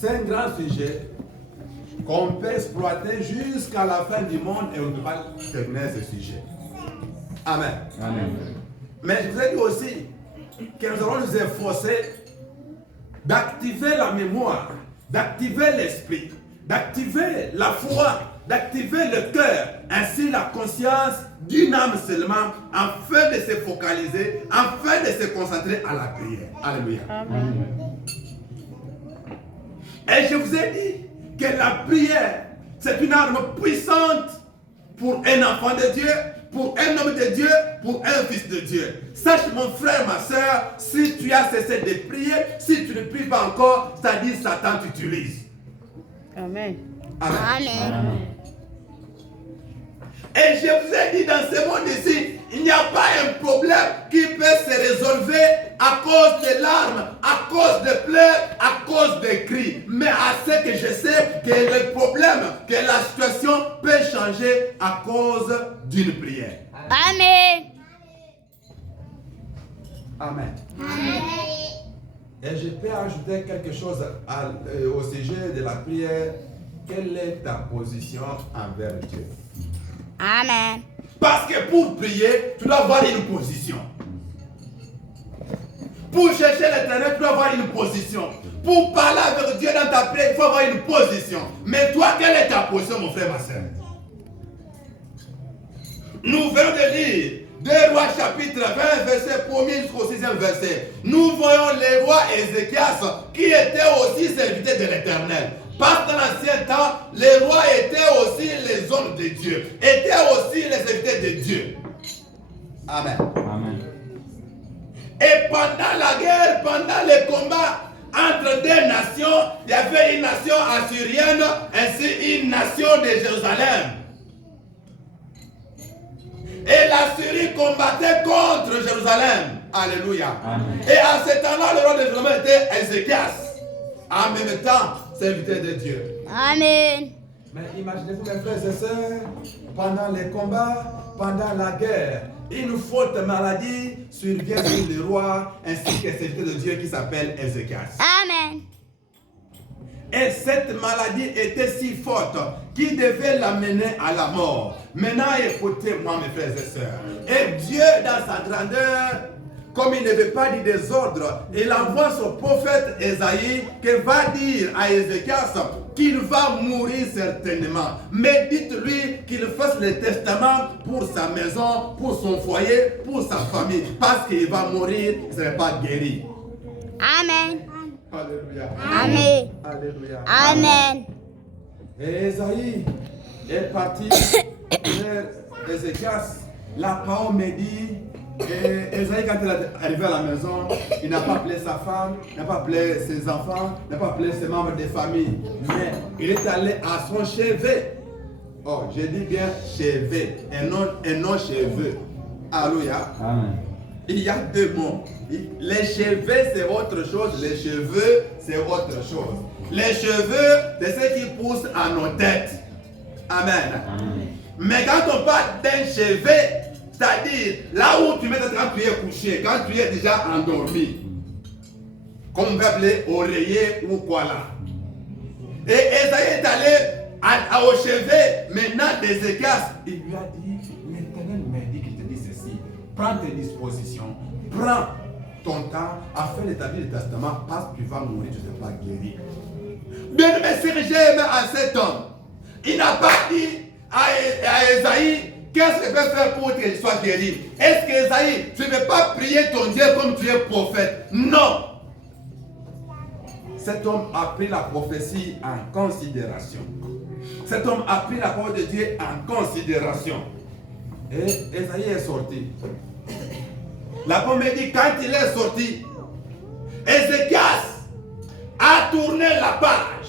C'est un grand sujet qu'on peut exploiter jusqu'à la fin du monde et on ne peut pas terminer ce sujet. Amen. Amen. Mais je vous ai dit aussi que nous allons nous efforcer d'activer la mémoire, d'activer l'esprit, d'activer la foi, d'activer le cœur, ainsi la conscience d'une âme seulement, afin de se focaliser, afin de se concentrer à la prière. Alléluia. Amen. Et je vous ai dit que la prière, c'est une arme puissante pour un enfant de Dieu, pour un homme de Dieu, pour un fils de Dieu. Sache mon frère, ma soeur, si tu as cessé de prier, si tu ne pries pas encore, c'est-à-dire Satan t'utilise. Amen. Amen. Amen. Et je vous ai dit, dans ce monde ici, il n'y a pas un problème qui peut se résolver à cause de larmes, à cause de pleurs, à cause de cris. Mais à ce que je sais que le problème, que la situation peut changer à cause d'une prière. Amen. Amen. Et je peux ajouter quelque chose au sujet de la prière. Quelle est ta position envers Dieu? Amen. Parce que pour prier, tu dois avoir une position. Pour chercher l'Éternel, tu dois avoir une position. Pour parler avec Dieu dans ta prière, il faut avoir une position. Mais toi, quelle est ta position, mon frère, ma soeur? Nous venons de lire 2 Rois chapitre 20, verset 1er jusqu'au 6e verset. Nous voyons le roi Ézéchias qui était aussi serviteur de l'Éternel. Parce que dans l'ancien temps, les rois étaient aussi les hommes de Dieu, étaient aussi les serviteurs de Dieu. Amen. Amen. Et pendant la guerre, pendant les combats entre deux nations, il y avait une nation assyrienne ainsi une nation de Jérusalem. Et la Syrie combattait contre Jérusalem. Alléluia. Amen. Et à ce temps-là, le roi de Jérusalem était Ézéchias. En même temps, serviteur de Dieu. Amen. Mais imaginez-vous, mes frères et sœurs, pendant les combats, pendant la guerre, une forte maladie survient sur le roi ainsi que serviteur de Dieu qui s'appelle Ézéchias. Amen. Et cette maladie était si forte qu'il devait l'amener à la mort. Maintenant, écoutez-moi, mes frères et sœurs. Et Dieu, dans sa grandeur, comme il ne veut pas du désordre, il envoie son prophète Esaïe qui va dire à Ézéchias qu'il va mourir certainement. Mais dites-lui qu'il fasse le testament pour sa maison, pour son foyer, pour sa famille. Parce qu'il va mourir, il ne sera pas guéri. Amen. Alléluia. Amen. Alléluia. Amen. Et Esaïe est parti vers Ézéchias. La parole me dit, et Esaïe, quand il est arrivé à la maison, il n'a pas appelé sa femme, il n'a pas appelé ses enfants, il n'a pas appelé ses membres de famille. Mais il est allé à son chevet. Oh, je dis bien chevet, et non cheveux. Alléluia. Amen. Il y a deux mots. Les cheveux, c'est autre chose. Les cheveux, c'est autre chose. Les cheveux, c'est ce qui pousse à nos têtes. Amen. Amen. Mais quand on parle d'un chevet, c'est-à-dire là où tu mets quand tu es couché, quand tu es déjà endormi, comme on peut appeler oreiller ou quoi là. Et Esaïe est allé au chevet maintenant d'Ézéchias. Il lui a dit, l'Éternel m'a dit qu'il te dit ceci. Prends tes dispositions, prends ton temps afin d'établir le testament parce que tu vas mourir, tu ne seras pas guéri. Bien aimé, si j'aime à cet homme, il n'a pas dit à Esaïe, qu'est-ce que je peux faire pour que je sois guéri? Est-ce que Esaïe, tu ne veux pas prier ton Dieu comme tu es prophète? Non. Cet homme a pris la prophétie en considération. Cet homme a pris la parole de Dieu en considération. Et Esaïe est sorti. La parole me dit, quand il est sorti, Ézéchias a tourné la page,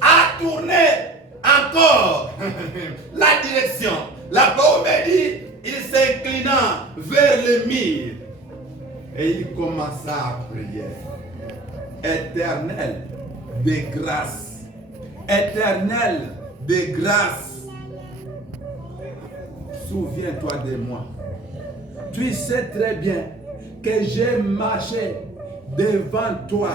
a tourné encore la direction. La parole me dit, il s'inclina vers le mur et il commença à prier. Éternel de grâce, éternel de grâce, souviens-toi de moi. Tu sais très bien que j'ai marché devant toi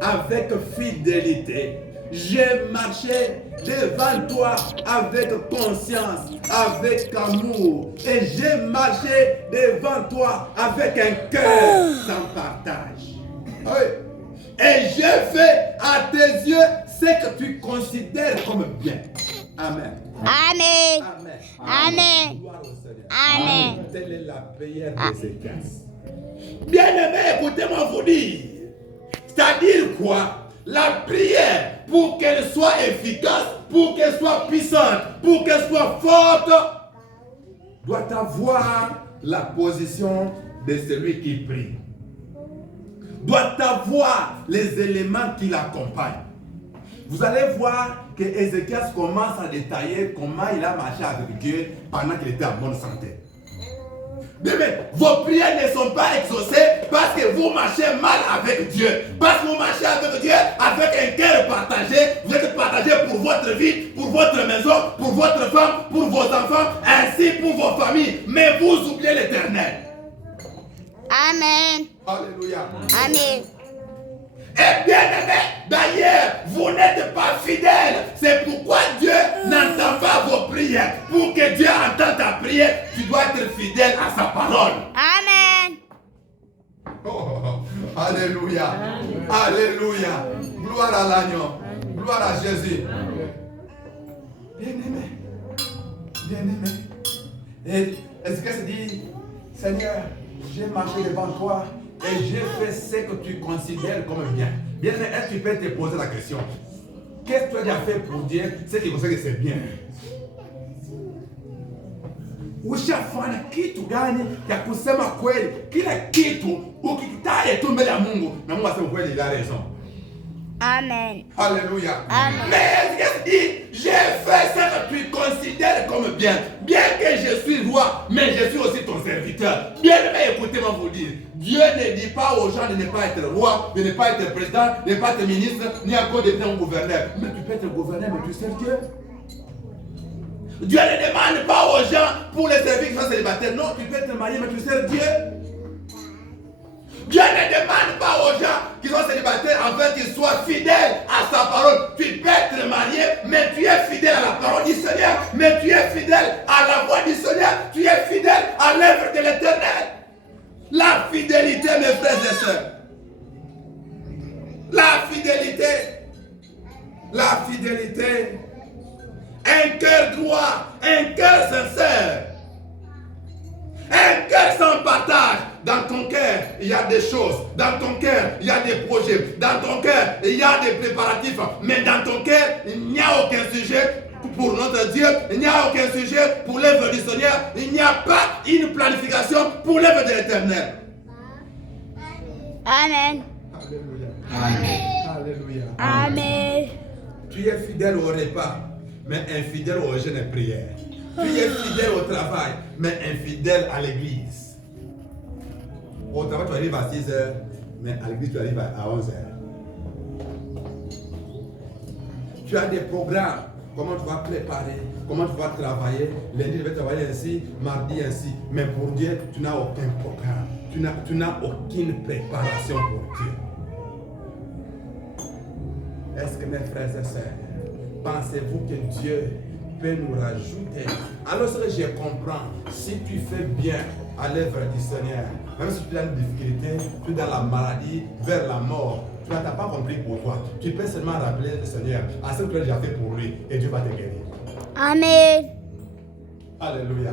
avec fidélité. J'ai marché devant toi avec conscience, avec amour. Et j'ai marché devant toi avec un cœur sans partage. Oui. Et j'ai fait à tes yeux ce que tu considères comme bien. Amen. Amen. Amen. Amen. Gloire au Seigneur. Amen. Telle est la prière d'Ézéchias. Bien-aimé, écoutez-moi vous dire. C'est-à-dire quoi? La prière, pour qu'elle soit efficace, pour qu'elle soit puissante, pour qu'elle soit forte, doit avoir la position de celui qui prie. Doit avoir les éléments qui l'accompagnent. Vous allez voir que Ézéchias commence à détailler comment il a marché avec Dieu pendant qu'il était en bonne santé. Mais vos prières ne sont pas exaucées parce que vous marchez mal avec Dieu. Parce que vous marchez avec Dieu avec un cœur partagé. Vous êtes partagé pour votre vie, pour votre maison, pour votre femme, pour vos enfants, ainsi pour vos familles. Mais vous oubliez l'Éternel. Amen. Alléluia. Amen. Et bien aimé, d'ailleurs, vous n'êtes pas fidèle. C'est pourquoi Dieu n'entend pas vos prières. Pour que Dieu entende ta prière, tu dois être fidèle à sa parole. Amen. Oh, alléluia. Alléluia. Gloire à l'agneau. Gloire à Jésus. Bien-aimé. Bien-aimé. Et est-ce que se dit, Seigneur, j'ai marché devant toi et j'ai fait ce que tu considères comme bien. Bien-aimé, est-ce que tu peux te poser la question? Qu'est-ce que tu as déjà fait pour dire ce qui considère que c'est bien? Ushafanya kitu gani ya kusema kweli? Kila kitu ukikitaja tu mbele ya Mungu na Mungu asema kweli, il a raison. Amen. Alléluia. Amen. Mais qu'est-ce qu'il dit? J'ai fait ce que tu considères comme bien. Bien que je suis roi, mais je suis aussi ton serviteur. Bien aimé, écoutez-moi vous dire. Dieu ne dit pas aux gens de ne pas être roi, de ne pas être président, de ne pas être ministre, ni encore de devenir un gouverneur. Mais tu peux être gouverneur, mais tu sers Dieu. Dieu ne demande pas aux gens pour les servir qui sont célibataires. Non, tu peux être marié, mais tu sers Dieu. Dieu ne demande pas aux gens qui sont célibataires afin qu'ils soient fidèles à sa parole. Tu peux être marié, mais tu es fidèle à la parole du Seigneur. Mais tu es fidèle à la voix du Seigneur. Tu es fidèle à l'œuvre de l'Éternel. La fidélité, mes frères et sœurs. La fidélité. La fidélité. Un cœur droit, un cœur sincère. Un cœur sans partage. Dans ton cœur, il y a des choses. Dans ton cœur, il y a des projets. Dans ton cœur, il y a des préparatifs. Mais dans ton cœur, il n'y a aucun sujet pour notre Dieu. Il n'y a aucun sujet pour l'œuvre du Seigneur. Il n'y a pas une planification pour l'œuvre de l'Éternel. Amen. Alléluia. Amen. Alléluia. Amen. Tu es fidèle au repas, mais infidèle au jeûne et prière. Tu es fidèle au travail, mais infidèle à l'église. Au travail, tu arrives à 6 heures, mais à l'église, tu arrives à 11 heures. Tu as des programmes. Comment tu vas préparer, comment tu vas travailler. Lundi, je vais travailler ainsi, mardi ainsi. Mais pour Dieu, tu n'as aucun programme. Tu n'as aucune préparation pour Dieu. Est-ce que mes frères et sœurs, pensez-vous que Dieu peut nous rajouter? Alors ce que je comprends, si tu fais bien à l'œuvre du Seigneur, même si tu as une difficulté, tu es dans la maladie, vers la mort, tu n'as pas compris pour toi. Tu peux seulement rappeler le Seigneur à ce que tu as déjà fait pour lui et Dieu va te guérir. Amen. Alléluia.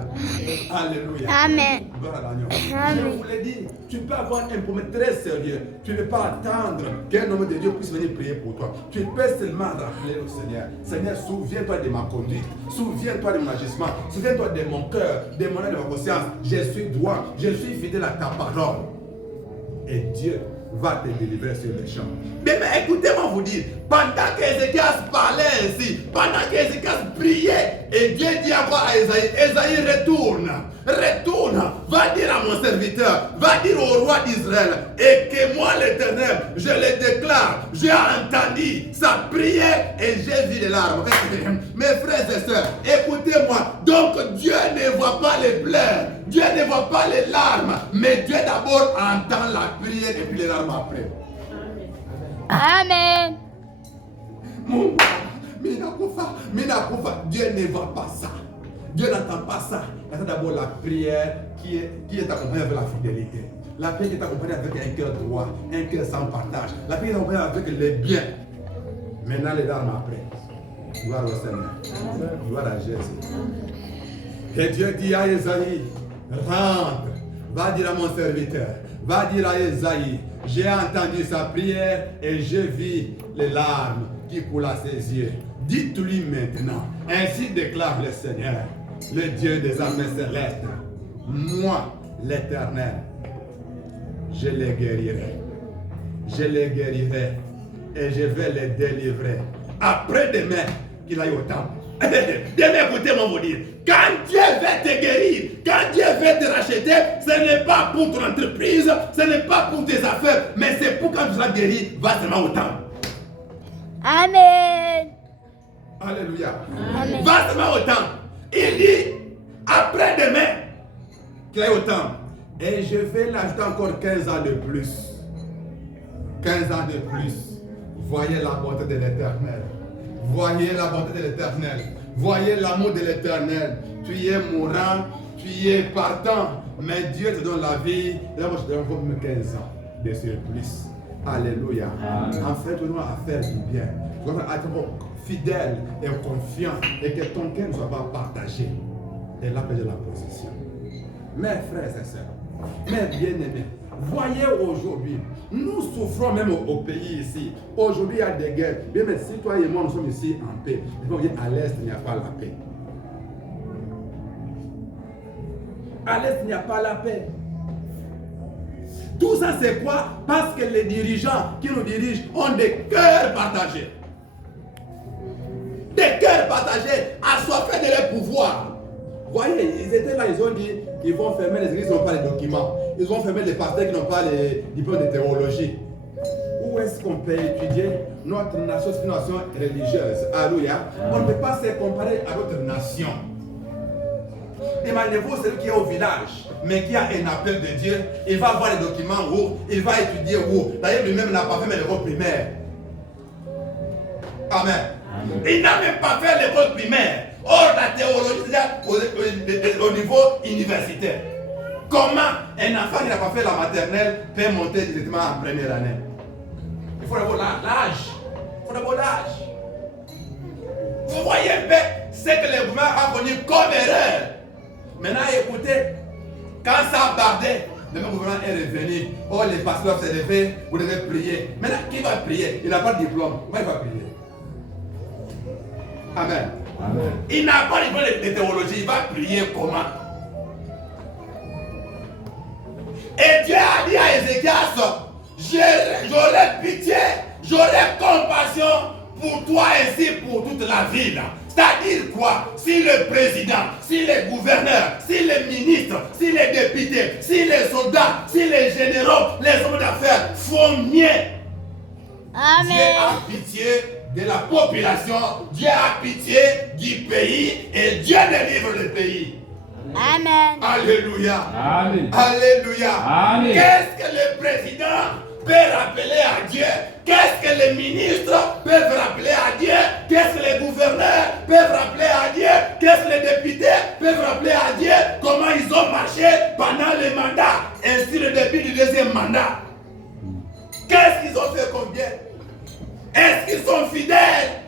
Alléluia. Amen. Gloire à l'agneau. Amen. Je vous l'ai dit, tu peux avoir un problème très sérieux. Tu ne peux pas attendre qu'un homme de Dieu puisse venir prier pour toi. Tu peux seulement rappeler au Seigneur. Seigneur, souviens-toi de ma conduite. Souviens-toi de mon agissement. Souviens-toi de mon cœur, de mon âme, de ma conscience. Je suis droit. Je suis fidèle à ta parole. Et Dieu va te délivrer sur les champs. Mais écoutez-moi vous dire, pendant qu'Ézéchias parlait ainsi, pendant qu'Ézéchias priait, et Dieu dit à quoi à Esaïe? Esaïe, retourne, va dire à mon serviteur, va dire au roi d'Israël, et que moi l'Éternel, je le déclare, j'ai entendu sa prière et j'ai vu les larmes. Mes frères et sœurs, écoutez-moi, donc Dieu ne voit pas les pleurs, Dieu ne voit pas les larmes, mais Dieu d'abord entend la prière et puis les larmes après. Amen. Mon Minakufa, Dieu ne va pas ça. Dieu n'entend pas ça. Il y a d'abord la prière qui est accompagnée avec la fidélité. La prière qui est accompagnée avec un cœur droit, un cœur sans partage. La prière qui est accompagnée avec les biens. Maintenant les larmes après. Gloire au Seigneur. Gloire à Jésus. Et Dieu dit à Esaïe, rentre, va dire à mon serviteur, va dire à Esaïe, j'ai entendu sa prière et j'ai vu les larmes qui coulent à ses yeux. Dites-lui maintenant, ainsi déclare le Seigneur, le Dieu des armées célestes, moi, l'Éternel, je les guérirai. Je les guérirai et je vais les délivrer. Après-demain, qu'il aille au temple. Demain, écoutez-moi vous dire, quand Dieu va te guérir, quand Dieu va te racheter, ce n'est pas pour ton entreprise, ce n'est pas pour tes affaires, mais c'est pour quand tu seras guéri, va seulement au temple. Amen. Alléluia. Amen. Va seulement au temple. Il dit, après-demain, qu'il aille au temple. Et je vais l'ajouter encore 15 ans de plus. 15 ans de plus. Voyez la bonté de l'Éternel. Voyez la bonté de l'Éternel. Voyez l'amour de l'Éternel. Tu es mourant, tu es partant, mais Dieu te donne la vie. Et là, moi, je te donne encore 15 ans de surplus. Alléluia. En fait, tu dois faire du bien. Tu dois être fidèle et confiant et que ton cœur ne soit pas partagé. Et là, perdu la position. Mes frères et sœurs, mes bien-aimés, voyez aujourd'hui, nous souffrons même au pays ici. Aujourd'hui, il y a des guerres. Bien, mais si toi et moi, nous sommes ici en paix, à l'Est, il n'y a pas la paix. À l'Est, il n'y a pas la paix. Tout ça, c'est quoi? Parce que les dirigeants qui nous dirigent ont des cœurs partagés. Des cœurs partagés, assoiffés de leur pouvoir. Vous voyez, ils étaient là, ils ont dit qu'ils vont fermer les églises qui n'ont pas les documents. Ils vont fermer les pasteurs qui n'ont pas les diplômes de théologie. Où est-ce qu'on peut étudier? Notre nation, c'est une nation religieuse. Alléluia. On ne peut pas se comparer à d'autres nations. Demandez-vous celui qui est au village, mais qui a un appel de Dieu, il va avoir les documents où, il va étudier où. D'ailleurs, lui-même n'a pas fait l'école primaire. Amen. Il n'a même pas fait l'école primaire. Or, la théologie, c'est au niveau universitaire. Comment un enfant qui n'a pas fait la maternelle peut monter directement en première année? Il faut d'abord l'âge. Il faut d'abord l'âge. Vous voyez un peu ce que le gouvernement a connu comme erreur. Maintenant, écoutez, quand ça a bardé, le même gouvernement est revenu. Oh, les pasteurs doivent se lever, vous devez prier. Maintenant, qui va prier? Il n'a pas de diplôme. Comment il va prier? Amen. Amen. Il n'a pas de diplôme de théologie. Il va prier comment? Et Dieu a dit à Ézéchias, j'aurai pitié, j'aurai compassion pour toi ainsi pour toute la ville. C'est-à-dire quoi? Si le président, si les gouverneurs, si les ministres, si les députés, si les soldats, si les généraux, les hommes d'affaires font mieux, Amen. Dieu a pitié de la population, Dieu a pitié du pays et Dieu délivre le pays. Amen. Alléluia. Amen. Alléluia. Amen. Qu'est-ce que le président peut rappeler à Dieu? Qu'est-ce que les ministres peuvent rappeler à Dieu? Qu'est-ce que les gouverneurs peuvent rappeler à Dieu? Qu'est-ce que les députés peuvent rappeler à Dieu? Comment ils ont marché pendant le mandat, ainsi le début du deuxième mandat. Qu'est-ce qu'ils ont fait comme bien? Est-ce qu'ils sont fidèles?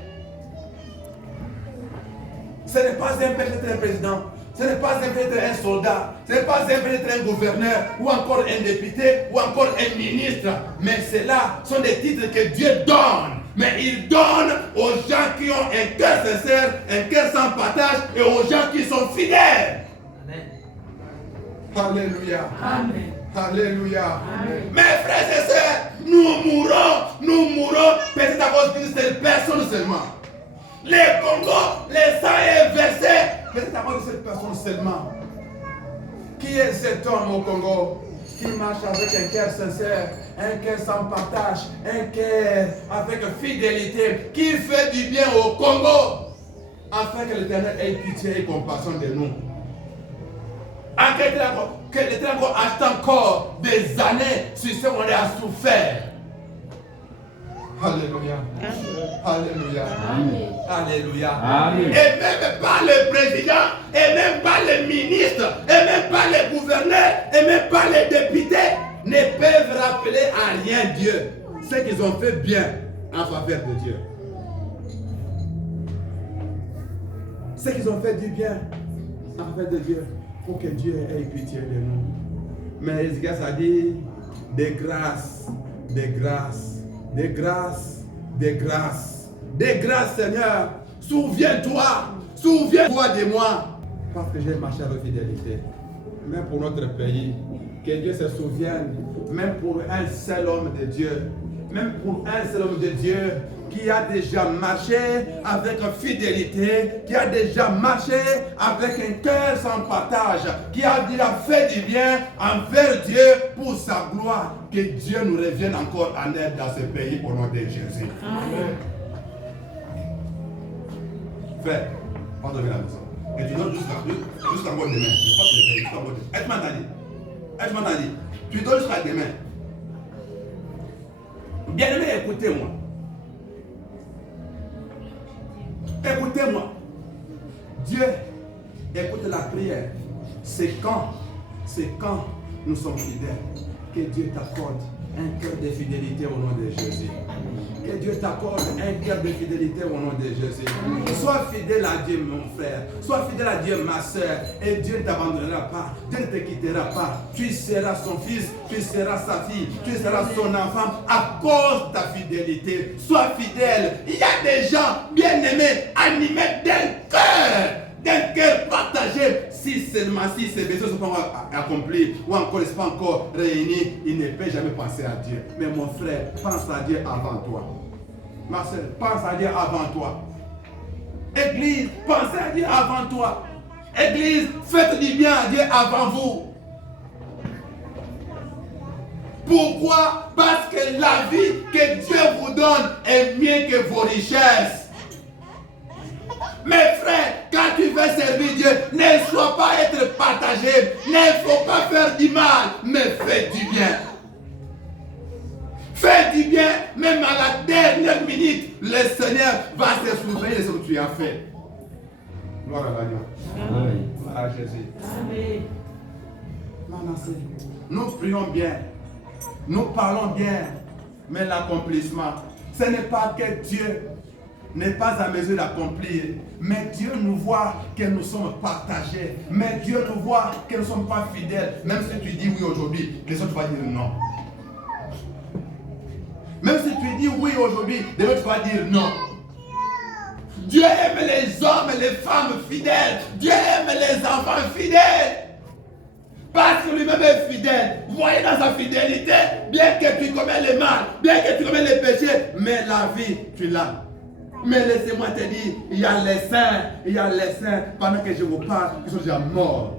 Ce n'est pas un peut-être un président. Ce n'est pas un peut-être un soldat, ce n'est pas un peut-être un gouverneur, ou encore un député, ou encore un ministre. Mais ceux-là sont des titres que Dieu donne. Mais il donne aux gens qui ont un cœur sincère, un cœur sans partage, et aux gens qui sont fidèles. Amen. Alléluia. Amen. Alléluia. Amen. Mes frères et sœurs, nous mourrons, peut-être à cause d'une seule personne seulement. Les Congo, les sang est versé. Mais c'est à cause de cette personne seulement. Qui est cet homme au Congo qui marche avec un cœur sincère, un cœur sans partage, un cœur avec fidélité, qui fait du bien au Congo, afin que l'Éternel ait pitié et compassion de nous. Que l'Éternel achète encore des années sur ce qu'on a souffert. Alléluia. Alléluia. Amen. Alléluia. Amen. Et même pas le président, et même pas les ministres, et même pas les gouverneurs, et même pas les députés ne peuvent rappeler à rien Dieu. Ce qu'ils ont fait bien en faveur de Dieu. Ce qu'ils ont fait du bien en faveur de Dieu. Pour que Dieu ait pitié de nous. Mais Ézéchias a dit des grâces, des grâces, des grâces, des grâces, des grâces, Seigneur. Souviens-toi de moi. Parce que j'ai marché avec fidélité. Même pour notre pays, que Dieu se souvienne, même pour un seul homme de Dieu, même pour un seul homme de Dieu qui a déjà marché avec fidélité, qui a déjà marché avec un cœur sans partage, qui a déjà fait du bien envers Dieu pour sa gloire. Que Dieu nous revienne encore en aide dans ce pays au nom de Jésus. Amen. Frère, on devient la maison. Et tu donnes jusqu'à encore demain. Est-ce que tu m'entends? Est-ce que tu m'entends? Tu donnes jusqu'à demain. Bien-aimé, écoutez-moi. Écoutez-moi. Dieu écoute la prière. C'est quand nous sommes fidèles que Dieu t'accorde un cœur de fidélité au nom de Jésus. Que Dieu t'accorde un cœur de fidélité au nom de Jésus. Sois fidèle à Dieu, mon frère. Sois fidèle à Dieu, ma soeur. Et Dieu ne t'abandonnera pas. Dieu ne te quittera pas. Tu seras son fils, tu seras sa fille, tu seras son enfant à cause de ta fidélité. Sois fidèle. Il y a des gens bien-aimés, animés d'un cœur partagé. Si seulement si ces besoins ne sont pas accomplis ou encore ne sont pas encore réunis, il ne peut jamais penser à Dieu. Mais mon frère, pense à Dieu avant toi. Ma soeur, pense à Dieu avant toi. Église, pensez à Dieu avant toi. Église, faites du bien à Dieu avant vous. Pourquoi? Parce que la vie que Dieu vous donne est mieux que vos richesses. Mes frères, quand tu veux servir Dieu, ne sois pas être partagé. Ne faut pas faire du mal, mais fais du bien. Fais du bien, même à la dernière minute, le Seigneur va se souvenir de ce que tu as fait. Gloire à l'agneau. Gloire à Jésus. Amen. Nous prions bien. Nous parlons bien. Mais l'accomplissement, ce n'est pas que Dieu n'est pas à mesure d'accomplir. Mais Dieu nous voit que nous sommes partagés. Mais Dieu nous voit que nous ne sommes pas fidèles. Même si tu dis oui aujourd'hui, les autres vont dire non. Même si tu dis oui aujourd'hui, les autres vont dire non. Dieu aime les hommes et les femmes fidèles. Dieu aime les enfants fidèles. Parce que lui-même est fidèle. Voyez dans sa fidélité, bien que tu commets le mal, bien que tu commets les péchés, mais la vie, tu l'as. Mais laissez-moi te dire, il y a les saints, pendant que je vous parle, qui sont déjà morts.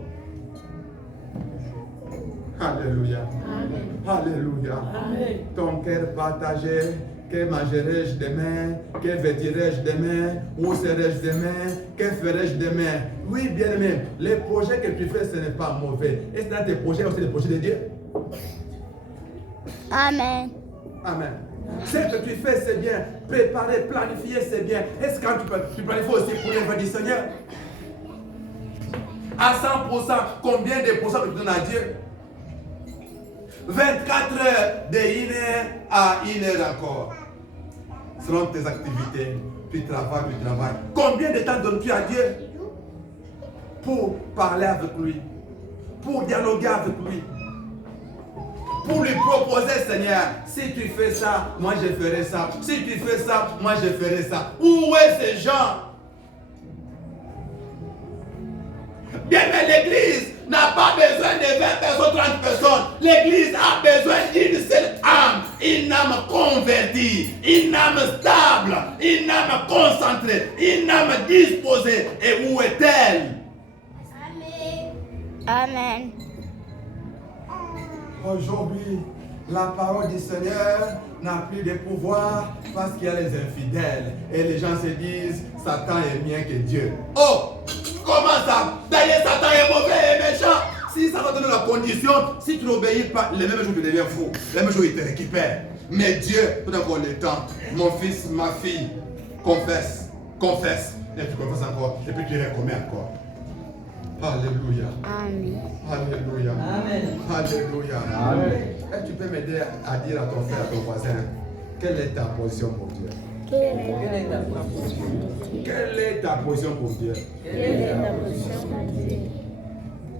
Alléluia. Amen. Alléluia. Amen. Ton cœur partagé, que mangerai-je demain? Que vêtirai-je demain? Où serai-je demain? Que ferai-je demain? Oui, bien-aimé, les projets que tu fais, ce n'est pas mauvais. Est-ce que tes projets aussi des projets de Dieu? Amen. Amen. Ce que tu fais, c'est bien. Préparer, planifier, c'est bien. Est-ce que tu planifies aussi pour l'œuvre du Seigneur? À 100%, combien de pourcents que tu donnes à Dieu? 24 heures de 1 heure à 1 heure encore. Selon tes activités, tu travailles. Combien de temps donnes-tu à Dieu? Pour parler avec lui, pour dialoguer avec lui, pour lui proposer, Seigneur, si tu fais ça, moi je ferai ça. Si tu fais ça, moi je ferai ça. Où est ces gens? Bien, mais l'église n'a pas besoin de 20 personnes, 30 personnes. L'église a besoin d'une seule âme, une âme convertie, une âme stable, une âme concentrée, une âme disposée. Et où est-elle? Amen. Aujourd'hui, la parole du Seigneur n'a plus de pouvoir parce qu'il y a les infidèles. Et les gens se disent, Satan est mieux que Dieu. Oh! Comment ça? D'ailleurs, Satan est mauvais et méchant. Si Satan te donne la condition, si tu n'obéis pas, le même jour tu deviens fou. Le même jour il te récupère. Mais Dieu, tout encore le temps, mon fils, ma fille, confesse, confesse, et tu confesses encore, et puis tu recommets encore. Alléluia. Amen. Alléluia. Amen. Alléluia. Amen. Et tu peux m'aider à dire à ton frère, à ton voisin, quelle est ta position pour Dieu? Quelle est ta position? Quelle est ta position pour Dieu? Quelle est ta position pour Dieu?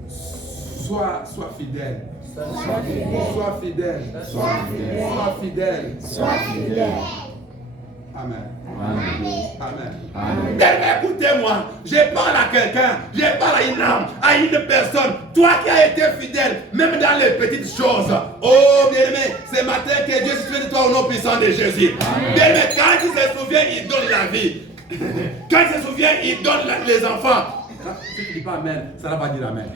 Sois fidèle. Sois fidèle. Sois fidèle. Sois fidèle. Sois fidèle. Sois fidèle. Amen. Amen. Amen. Amen. Bien, écoutez-moi, je parle à quelqu'un, je parle à une âme, à une personne. Toi qui as été fidèle, même dans les petites choses. Oh, bien-aimé, ce matin que Dieu se souvient de toi au nom puissant de Jésus. Bien-aimé, quand il se souvient, il donne la vie. Quand il se souvient, il donne les enfants. Si tu ne dis pas Amen, ça ne va pas dire Amen.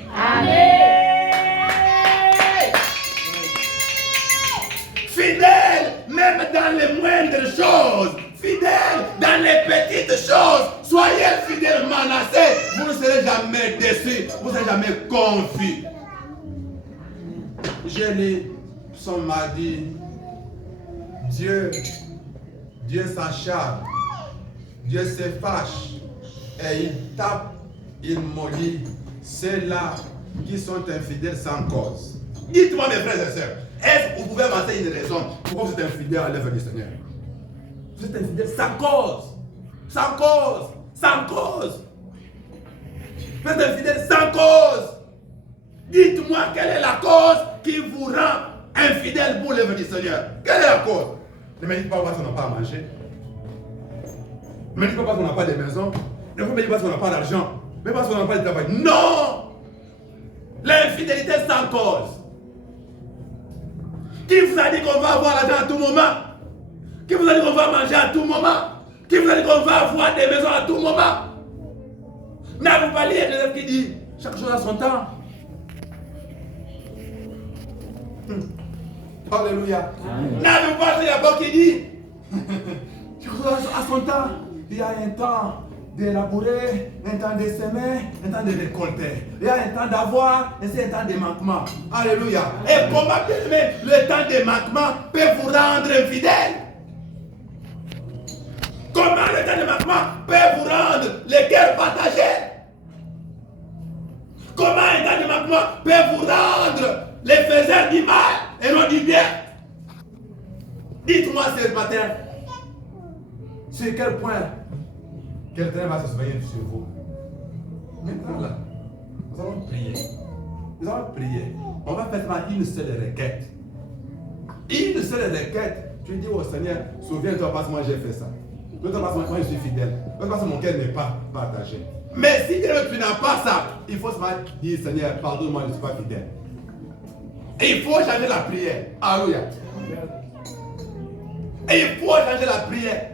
Fidèle, même dans les moindres choses. Fidèle dans les petites choses. Soyez fidèles, Manassé. Vous ne serez jamais déçus. Vous ne serez jamais confus. J'ai lu son m'a dit, Dieu s'acharne, Dieu se fâche et il tape, il maudit ceux-là qui sont infidèles sans cause. Dites-moi mes frères et sœurs, est-ce que vous pouvez m'apporter une raison pourquoi vous êtes infidèle à l'œuvre du Seigneur? Vous êtes infidèle sans cause. Sans cause. Sans cause. Vous êtes infidèle sans cause. Dites-moi quelle est la cause qui vous rend infidèle pour l'œuvre du Seigneur. Quelle est la cause? Ne me dites pas parce qu'on n'a pas à manger. Ne me dites pas parce qu'on n'a pas de maison. Ne me dites pas parce qu'on n'a pas d'argent. Mais parce qu'on n'a pas de travail. Non! L'infidélité sans cause. Qui vous a dit qu'on va avoir l'argent à tout moment? Qui vous a dit qu'on va manger à tout moment? Qui vous a dit qu'on va avoir des maisons à tout moment? N'avez-vous pas lu l'élève qui dit chaque chose a son temps? Alléluia. N'avez-vous pas lu la Bible qui dit chaque chose a son temps? Il y a un temps d'élaborer, un temps de semer, un temps de récolter. Il y a un temps d'avoir et c'est un temps de manquement. Alléluia. Et comment le temps de manquement peut vous rendre infidèle? Comment le temps de manquement peut vous rendre le cœur partagé? Comment un temps de manquement peut vous rendre les faiseurs du mal et non du bien? Dites-moi ce matin, sur quel point quelqu'un va se souvenir sur vous. Maintenant là, nous allons prier. Nous allons prier. On va faire une seule requête. Une seule requête. Tu dis au Seigneur, souviens-toi parce que moi j'ai fait ça. Souviens-toi parce que moi je suis fidèle. Parce que mon cœur n'est pas partagé. Mais si tu n'as pas ça, il faut se dire Seigneur, pardonne-moi, je ne suis pas fidèle. Et il faut changer la prière. Alléluia. Et il faut changer la prière.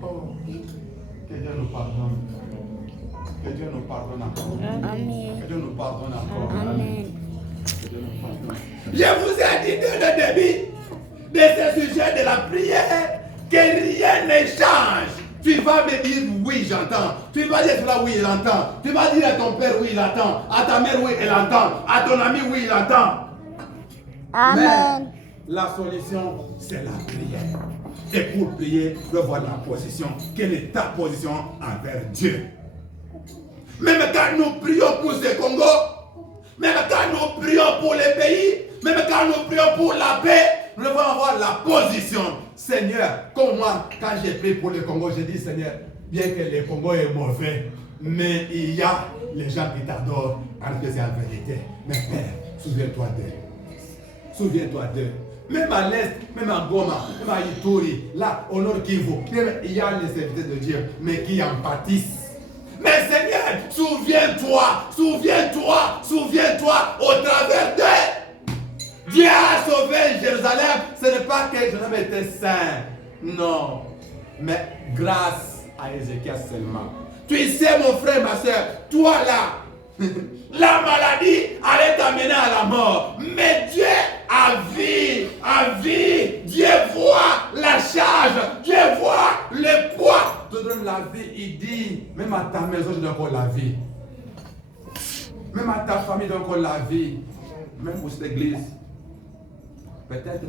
Oh, que Dieu nous pardonne. Que Dieu nous pardonne encore. Amen. Que Dieu nous pardonne encore. Amen. Que Dieu nous pardonne. Je vous ai dit dès le début de ce sujet de la prière que rien ne change. Tu vas me dire oui, j'entends. Tu vas dire cela, oui, il entend. Tu vas dire à ton père, oui, il entend. À ta mère, oui, elle entend. À ton ami, oui, il entend. Amen. Mais la solution, c'est la prière. Et pour prier, tu dois voir la position. Quelle est ta position envers Dieu? Même quand nous prions pour ce Congo, même quand nous prions pour les pays, même quand nous prions pour la paix, nous devons avoir la position. Seigneur, comme moi, quand j'ai prié pour le Congo, j'ai dit Seigneur, bien que le Congo est mauvais, mais il y a les gens qui t'adorent, alors que c'est la vérité. Mais Père, souviens-toi d'eux. Souviens-toi d'eux. Même à l'Est, même à Goma, même à Ituri, là, au Nord Kivu, il y a les serviteurs de Dieu, mais qui en pâtissent. Mais Seigneur, souviens-toi, souviens-toi, souviens-toi au travers d'eux. Dieu a sauvé Jérusalem. Ce n'est pas que Jérusalem était saint. Non. Mais grâce à Ézéchias seulement. Tu sais, mon frère, ma soeur, toi là, la maladie allait t'amener à la mort. Mais Dieu a vu, Dieu voit la charge, Dieu voit le poids. Te donne la vie, il dit, même à ta maison, je donne encore la vie. Même à ta famille, je donne encore la vie. Même pour cette église, Peut-être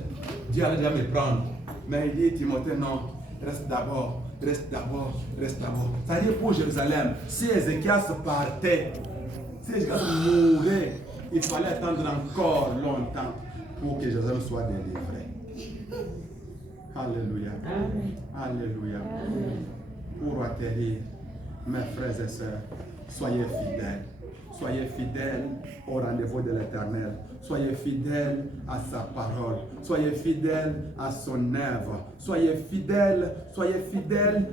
Dieu allait déjà me prendre. Mais il dit, Timothée, non, reste d'abord, reste d'abord, reste d'abord. C'est-à-dire pour Jérusalem, si Ézéchias partait, si Ézéchias mourait, il fallait attendre encore longtemps pour que Jérusalem soit délivré. Alléluia. Amen. Alléluia. Amen. Pour atterrir, mes frères et sœurs, soyez fidèles. Soyez fidèles au rendez-vous de l'Éternel. Soyez fidèles à sa parole. Soyez fidèles à son œuvre. Soyez fidèles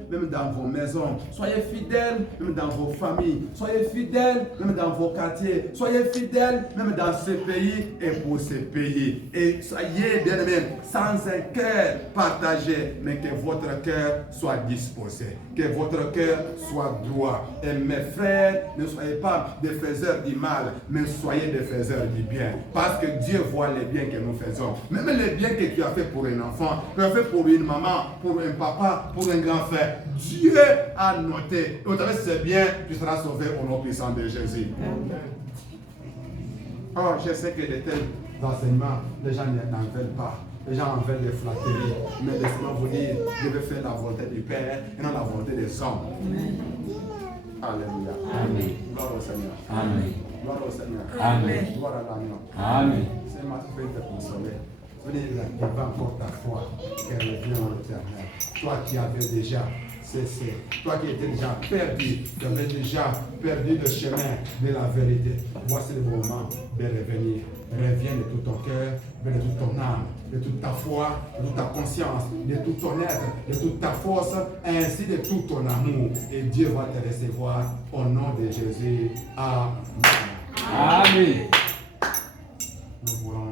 même dans vos maisons. Soyez fidèles même dans vos familles. Soyez fidèles même dans vos quartiers. Soyez fidèles même dans ce pays et pour ce pays. Et soyez bien-aimés sans un cœur partagé, mais que votre cœur soit disposé. Que votre cœur soit droit. Et mes frères, ne soyez pas des faiseurs du mal, mais soyez des faiseurs du bien. Parce que Dieu voit les biens que nous faisons. Même les biens que tu as fait pour un enfant, tu as fait pour une maman, pour un papa, pour un grand frère. Dieu a noté. Et au travers de ces biens, tu seras sauvé au nom puissant de Jésus. Oh, je sais que de tels enseignements, les gens n'en veulent pas. Les gens en veulent des flatteries. Mais laissez-moi vous dire, je vais faire la volonté du Père et non la volonté des hommes. Alléluia. Amen. Gloire au Seigneur. Amen. Gloire au Seigneur. Amen. Gloire à l'agneau. Amen. C'est ma fête te consoler. Venez activer encore ta foi qu'elle revient en l'éternel. Toi qui avais déjà cessé, toi qui étais déjà perdu, tu avais déjà perdu le chemin de la vérité. Voici le moment de revenir. Reviens de tout ton cœur, de toute ton âme, de toute ta foi, de toute ta conscience, de tout ton être, de toute ta force, ainsi de tout ton amour. Et Dieu va te recevoir au nom de Jésus. Amen. Amen. Nous voulons